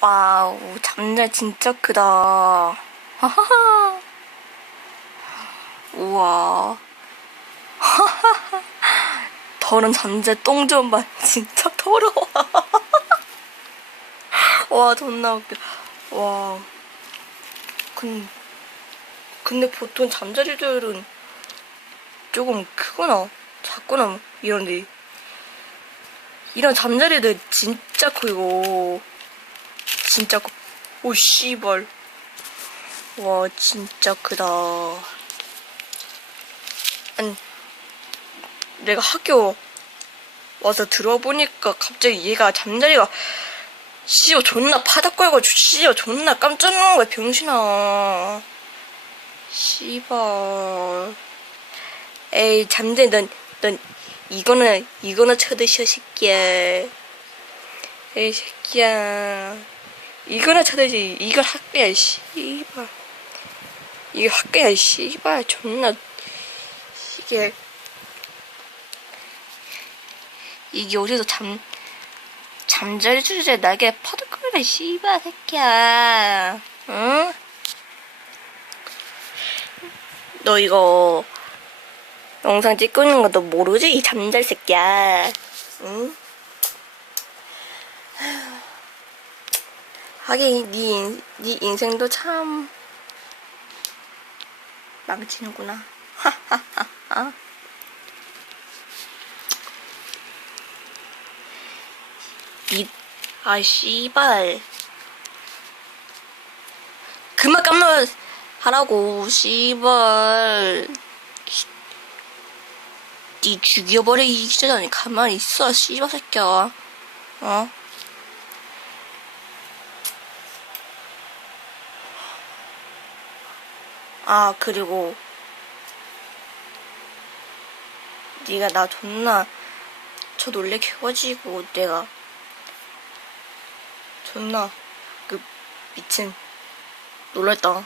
와우, 잠잘 진짜 크다. 우와. 더러운 잠재 똥 좀 봐. 진짜 더러워. 와, 존나 웃겨. 와. 근, 근데 보통 잠자리들은 조금 크거나 작거나 이런데 이런 잠자리들 진짜 커요. 진짜 커. 오, 씨발. 와, 진짜 크다. 아니, 내가 학교 와서 들어보니까 갑자기 얘가 잠자리가 씨발 존나 파닥 걸고 씨발 존나 깜짝 놀란 거야, 병신아. 씨발. 에이, 잠자리 넌, 넌, 이거는, 이거는 쳐드셔, 새끼야. 에이, 새끼야. 이거나 쳐야지. 이걸 학교야, 씨발. 이게 학교야, 씨발. 존나. 이게. 이게 어디서 잠, 잠자리 주제 날개 퍼득거리네, 씨발, 새끼야. 응? 너 이거, 영상 찍고 있는 거 너 모르지? 이 잠잘 새끼야. 응? 하긴 네, 인, 네 인생도 참 망치는구나. 하하하하. 니, 아 씨발. 그만 깜놀 하라고 씨발. 니 죽여버리기 전에 가만히 있어 씨발 새끼야. 어? 아 그리고 네가 나 존나 저 놀래켜가지고 내가 존나 그 미친 놀랬다.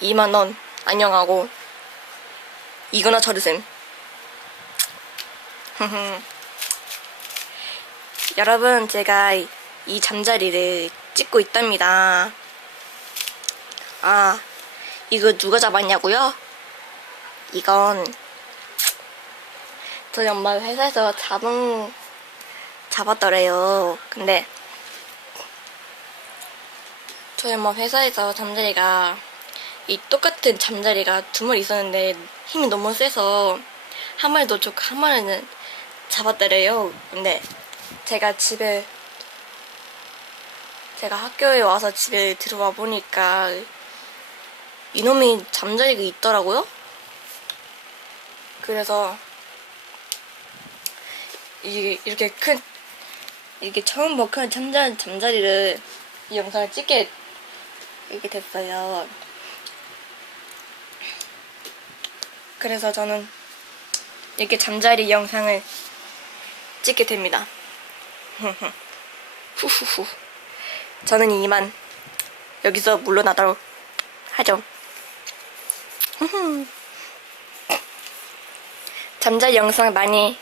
2만원 안녕하고 이거나 처리셈. 여러분 제가 이- 이 잠자리를 찍고 있답니다 아, 이거 누가 잡았냐고요? 이건 저희 엄마 회사에서 잡은 잡았더래요. 근데 저희 엄마 회사에서 잠자리가 이 똑같은 잠자리가 두 마리 있었는데 힘이 너무 세서 한 마리도 좋고 한 마리는 잡았더래요. 근데 제가 집에 제가 학교에 와서 집에 들어와 보니까 이놈이 잠자리가 있더라고요. 그래서 이게 이렇게 큰 이게 처음 뭐큰 잠자 잠자리를 이 영상을 찍게 이게 됐어요. 그래서 저는 이렇게 잠자리 영상을 찍게 됩니다. 후후후. 저는 이만 여기서 물러나도록 하죠. 잠잘 영상 많이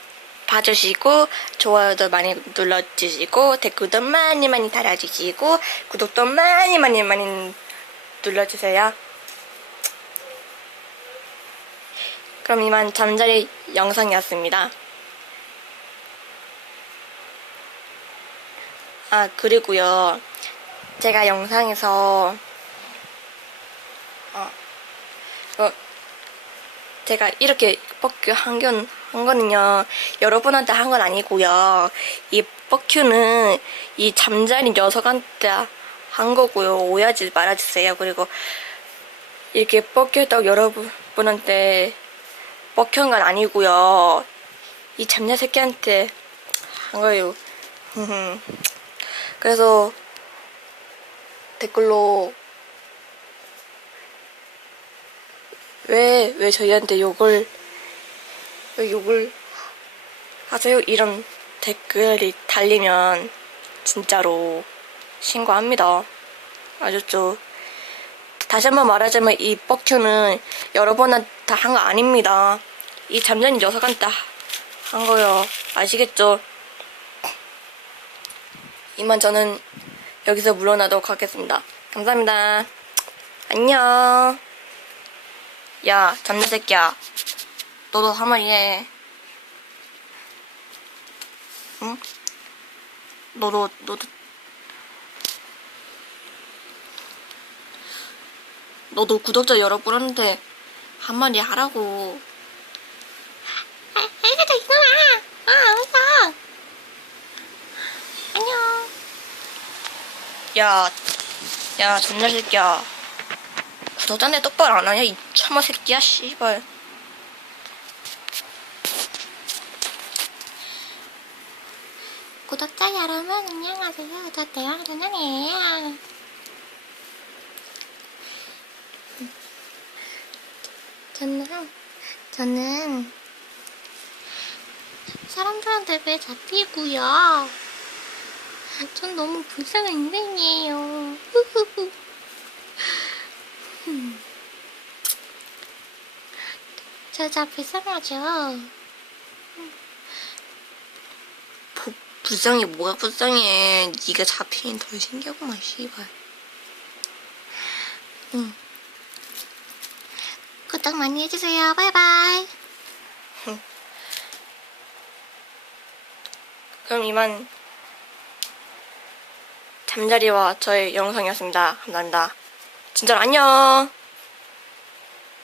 봐주시고 좋아요도 많이 눌러주시고 댓글도 많이 많이 달아주시고 구독도 많이 많이 많이 눌러주세요. 그럼 이만 잠자리 영상이었습니다. 아 그리고요 제가 영상에서 어, 어, 제가 이렇게 뻑큐 한, 건, 한 거는요, 여러분한테 한 건 아니고요. 이 뻑큐는 이 잠자리 녀석한테 한 거고요. 오해하지 말아주세요. 그리고 이렇게 뻑큐했다고 여러분한테 뻑큐한 건 아니고요. 이 잠자 새끼한테 한 거예요. 그래서 댓글로 왜, 왜 저희한테 욕을, 왜 욕을 하세요? 이런 댓글이 달리면 진짜로 신고합니다. 아셨죠? 다시 한번 말하자면 이 뻑큐는 여러분한테 한거 아닙니다. 이 잠자는 녀석한테 한 거요. 아시겠죠? 이만 저는 여기서 물러나도록 하겠습니다. 감사합니다. 안녕. 야, 잠들 새끼야. 너도 한마디 해. 응? 너도, 너도. 너도 구독자 여러 분한테 한마디 하라고. 알겠어, 이놈아. 아, 알겠어. 안녕. 야, 야, 전날 새끼야. 구독자한테 똑바로 안 하냐? 이 참아 새끼야, 씨발. 구독자 여러분, 안녕하세요. 저 대왕 전현이에요. 저는, 저는, 사람들한테 왜 잡히고요? 전 너무 불쌍한 인생이에요. 저자 불쌍하죠? 부, 불쌍해. 뭐가 불쌍해? 네가 잡히긴 덜 신기하구만 씨발. 응. 구독 많이 해주세요. 바이바이. 그럼 이만 잠자리와 저의 영상이었습니다. 감사합니다 진짜 안녕